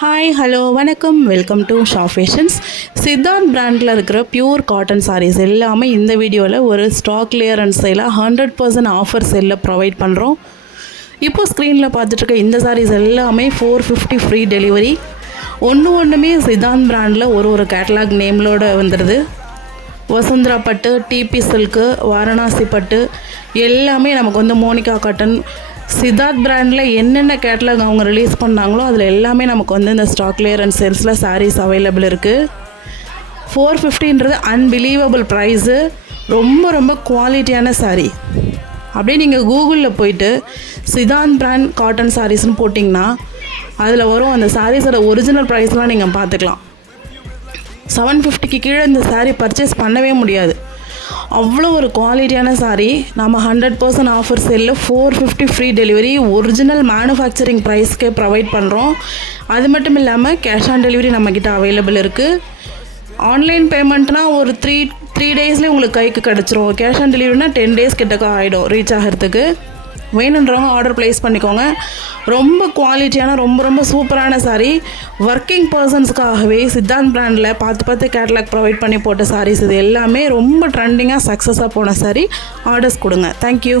Hi hello வணக்கம் welcome to Shah fashions. Siddharth பிராண்டில் இருக்கிற பியூர் காட்டன் சாரீஸ் எல்லாமே இந்த வீடியோவில் ஒரு ஸ்டாக் கிளியரன்ஸ் சேலில் 100% ஆஃபர் சேலில் ப்ரொவைட் பண்ணுறோம். இப்போது ஸ்க்ரீனில் பார்த்துட்ருக்க இந்த சாரீஸ் எல்லாமே 450 ஃப்ரீ டெலிவரி. ஒன்றுமே சித்தார்த் பிராண்டில் ஒரு கேட்டலாக் நேம்லோடு வந்துடுது. வசுந்தரா பட்டு, டிபி சில்க்கு, வாரணாசி பட்டு எல்லாமே நமக்கு மோனிகா காட்டன், சித்தார்த் பிராண்டில் என்னென்ன கேட்டலாக் அவங்க ரிலீஸ் பண்ணாங்களோ அதில் எல்லாமே நமக்கு இந்த ஸ்டாக் கிளியரன்ஸ் சேல்ஸில் சாரீஸ் அவைலபிள் இருக்குது. 450ன்றது அன்பிலீவபிள் ப்ரைஸு. ரொம்ப குவாலிட்டியான சாரீ. அப்படியே நீங்கள் கூகுளில் போயிட்டு சித்தார்த் பிராண்ட் காட்டன் சாரீஸ்னு போட்டிங்கன்னா அதில் வரும் அந்த சாரீஸோட ஒரிஜினல் ப்ரைஸ்லாம் நீங்கள் பார்த்துக்கலாம். 750க்கு கீழே இந்த சாரீ பர்ச்சேஸ் பண்ணவே முடியாது. அவ்வளோ ஒரு குவாலிட்டியான சாரீ. நம்ம 100% ஆஃபர் சேலில் 450 ஃப்ரீ டெலிவரி ஒரிஜினல் மேனுஃபேக்சரிங் ப்ரைஸ்க்கே ப்ரொவைட் பண்ணுறோம். அது மட்டும் இல்லாமல் கேஷ் ஆன் டெலிவரி நம்மக்கிட்ட அவைலபிள் இருக்குது. ஆன்லைன் பேமெண்ட்னால் ஒரு த்ரீ டேஸ்லேயே உங்களுக்கு கைக்கு கிடச்சிரும். கேஷ் ஆன் டெலிவரினா 10 டேஸ் கிட்டக்க ஆகிடும் ரீச் ஆகிறதுக்கு. வேணுன்றவங்க ஆர்டர் ப்ளேஸ் பண்ணிக்கோங்க. ரொம்ப குவாலிட்டியான ரொம்ப சூப்பரான சாரீ. ஒர்க்கிங் பர்சன்ஸ்க்காகவே சித்தார்த் பிராண்டில் பார்த்து கேட்டலாக் ப்ரொவைட் பண்ணி போட்ட சாரீஸ் இது எல்லாமே ரொம்ப ட்ரெண்டிங்காக சக்ஸஸாக போன சாரீ. ஆர்டர்ஸ் கொடுங்க. தேங்க்யூ.